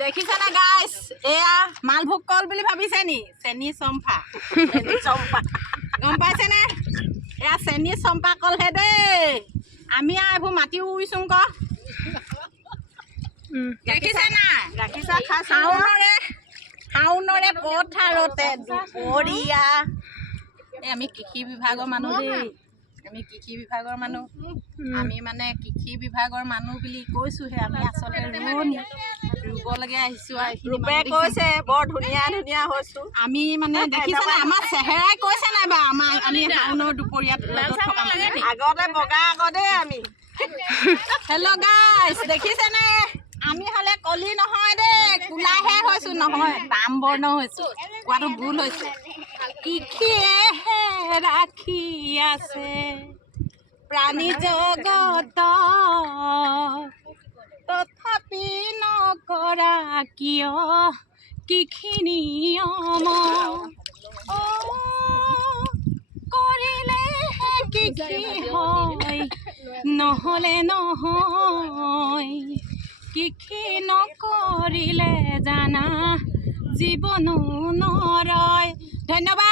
দেখিছে না গাইছ এয়া মালভোগ কল বুলি ভাবিছে নি চেনি চম্পা গম পাইছে নে এয়া চেনি চম্পা কলহে দেই আমি আৰু এইবোৰ মাটি উৰিছোং ক দেখিছে না গাখীৰ চাহ খাই শাওনৰে পথাৰতে দুপৰীয়া আমি কৃষি বিভাগৰ মানুহ দেই আমি কৃষি বিভাগৰ মানুহ আমি মানে কৃষি বিভাগৰ মানুহ বুলি কৈছোঁহে আমি আচলতে ৰোৱনী ৰুবলৈকে আহিছোঁ ৰূপে কৈছে বৰ ধুনীয়া ধুনীয়া হৈছোঁ আমি মানে দেখিছে নাই আমাৰ চেহেৰাই কৈছে নাই বাৰু আমাৰ আমি শাওনৰ দুপৰীয়াত থকা মানে আগতে বগা আগতে আমি হেল্ল' গাইছ দেখিছেনে আমি হ'লে কলি নহয় দেই কোলাহে হৈছোঁ নহয় তাম বৰ্ণ হৈছোঁ কোৱাটো ভুল হৈছে কৃষিয়েহে ৰাখি আছে প্ৰাণী জগত তথাপি নকৰা কিয় কৃষি নিয়ম কৰিলেহে কৃষি হয় নহ'লে নহয় কৃষি নকৰিলে জানা জীৱনো নৰয় ধন্যবাদ।